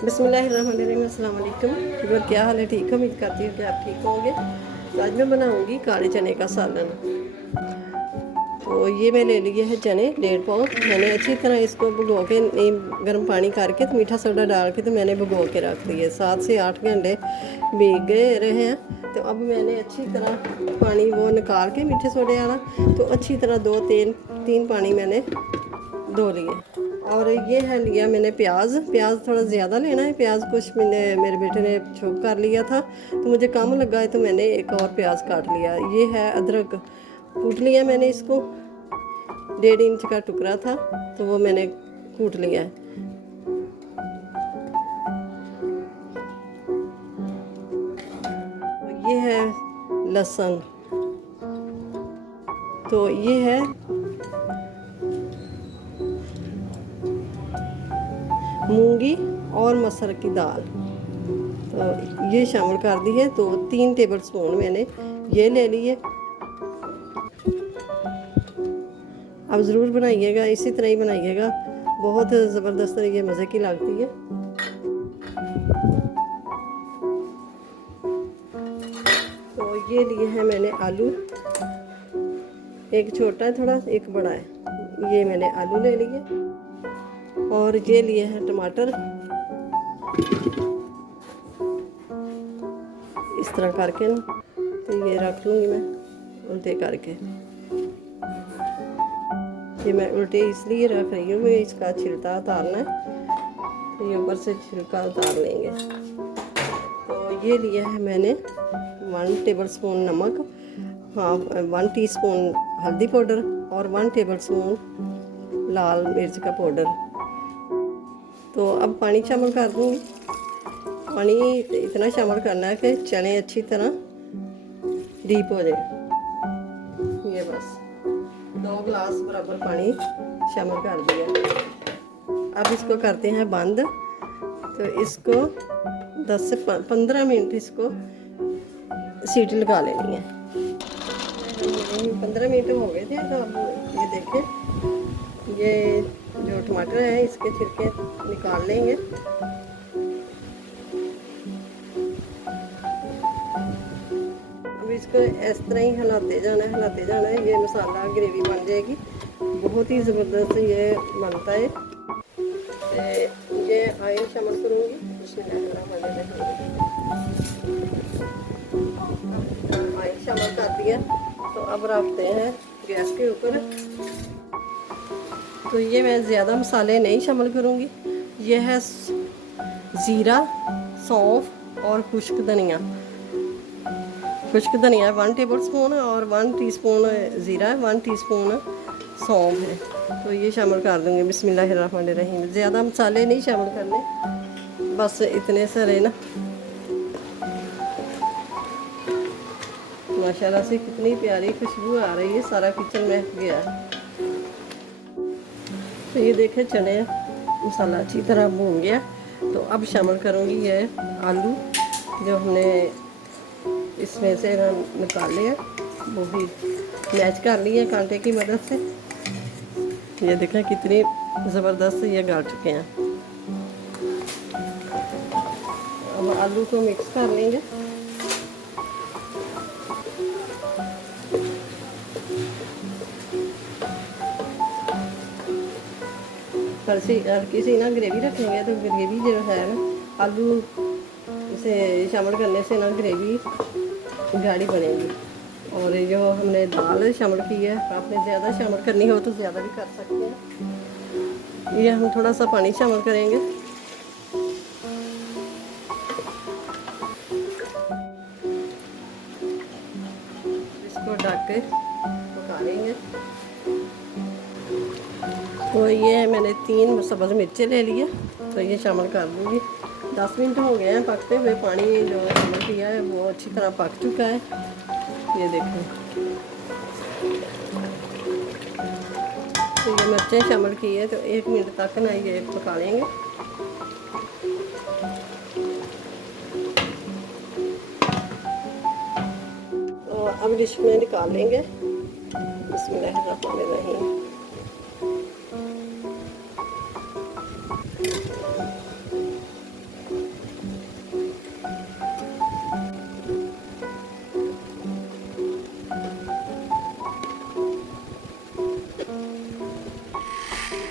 बिस्मिल्लाहिर्रहमानिर्रहीम, अस्सलाम वालेकुम। और क्या हाल है? ठीक हो? उम्मीद करती हूँ कि आप ठीक होंगे। तो आज मैं बनाऊँगी काले चने का सालन। तो ये मैं ले लिए है चने 1.5 पाव। मैंने अच्छी तरह इसको भिगो के गर्म पानी करके तो मीठा सोडा डाल के तो मैंने भिगो के रख दिए। 7 से 8 घंटे भीग गए रहे हैं। तो अब मैंने अच्छी तरह पानी वो निकाल के मीठे सोडे वाला तो अच्छी तरह 2-3 पानी मैंने धो लिए। और ये है लिया मैंने प्याज थोड़ा ज़्यादा लेना है। प्याज कुछ मेरे बेटे ने छोक कर लिया था तो मुझे कम लगा है तो मैंने एक और प्याज काट लिया। ये है अदरक, कूट लिया मैंने इसको। 1.5 इंच का टुकड़ा था तो वो मैंने कूट लिया है। ये है लहसुन, तो ये है मूंगी और मसर की दाल, तो ये शामिल कर दी है। तो 3 टेबल स्पून मैंने ये ले लिए। आप ज़रूर बनाइएगा, इसी तरह ही बनाइएगा, बहुत ज़बरदस्त ये मज़े की लगती है। तो ये लिए हैं मैंने आलू, एक छोटा है थोड़ा, एक बड़ा है। ये मैंने आलू ले लिए। और ये लिए हैं टमाटर, इस तरह करके ना तो ये रख लूँगी मैं उल्टे करके। ये मैं उल्टे इसलिए रख रही हूँ, मैं इसका छिलका उतारना है तो ये ऊपर से छिलका उतार लेंगे। तो ये लिया है मैंने 1 टेबल स्पून नमक, 1 टीस्पून हल्दी पाउडर और 1 टेबल स्पून लाल मिर्च का पाउडर। तो अब पानी शामिल कर दूँगी। पानी इतना शामिल करना है कि चने अच्छी तरह डीप हो जाए। ये बस 2 गिलास बराबर पानी शामिल कर दिया। अब इसको करते हैं बंद। तो इसको 10 से 15 मिनट इसको सीटी लगा लेनी है। 15 मिनट हो गए थे। तो अब ये देखें, ये जो टमाटर है इसके छिलके निकाल लेंगे। अब इसको इस तरह ही हिलाते जाना है। ये मसाला ग्रेवी बन जाएगी, बहुत ही ज़बरदस्त ये बनता है। ये ऑयल शामिल करूँगी। ऑयल शामिल कर दिया तो अब रखते हैं गैस के ऊपर। तो ये मैं ज़्यादा मसाले नहीं शामिल करूँगी। ये है ज़ीरा, सौंफ और खुश्क धनिया 1 टेबल स्पून और 1 टीस्पून ज़ीरा, 1 टीस्पून सौंफ है। तो ये शामिल कर दूँगी। बिस्मिल्लाहिर्रहमानिर्रहीम। ज़्यादा मसाले नहीं शामिल करने, बस इतने सारे ना। माशाल्लाह से कितनी प्यारी खुशबू आ रही है, सारा किचन महक गया है। तो ये देखें चने मसाला अच्छी तरह भून गया। तो अब शामिल करूँगी ये आलू जो हमने इसमें से निकाल लिया, वो भी मैच कर लिए कांटे की मदद से। ये देखें कितनी ज़बरदस्त ये गल चुके हैं। अब आलू को मिक्स कर लेंगे। हल्की सी ना ग्रेवी रखेंगे तो ग्रेवी जो है ना, आलू से शामिल करने से ना ग्रेवी गाढ़ी बनेगी। और जो हमने दाल शामिल की है, आपने ज़्यादा शामिल करनी हो तो ज़्यादा भी कर सकते हैं। ये हम थोड़ा सा पानी शामिल करेंगे। इसको ढक के पका लेंगे। तो ये मैंने 3 सब्ज़ मिर्चें ले लिए, तो ये शामिल कर दूँगी। 10 मिनट हो गए हैं पकते हुए। पानी जो शामिल किया है वो अच्छी तरह पक चुका है। ये देखें, तो ये मिर्चें शामिल की है तो 1 मिनट तक ना ये पका लेंगे। तो अब डिश में निकाल लेंगे। बिस्मिल्लाहिर्रहमानिर्रहीम।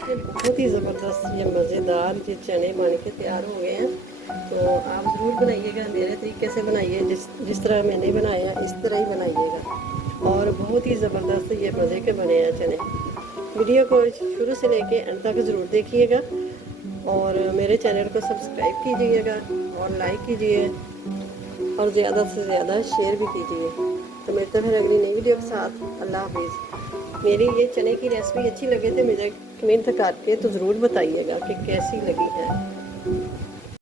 ये बहुत ही ज़बरदस्त ये मज़ेदार ये चने बन के तैयार हो गए हैं। तो आप ज़रूर बनाइएगा, मेरे तरीके से बनाइए, जिस तरह मैंने बनाया इस तरह ही बनाइएगा। और बहुत ही ज़बरदस्त ये मज़े के बने हैं चने। वीडियो को शुरू से लेके एंड तक ज़रूर देखिएगा और मेरे चैनल को सब्सक्राइब कीजिएगा और लाइक कीजिए और ज़्यादा से ज़्यादा शेयर भी कीजिए। तो मिलते हैं फिर अगली नई वीडियो के साथ। अल्लाह हाफिज़। मेरी ये चने की रेसिपी अच्छी लगे तो मुझे कमेंट करके तो ज़रूर बताइएगा कि कैसी लगी है।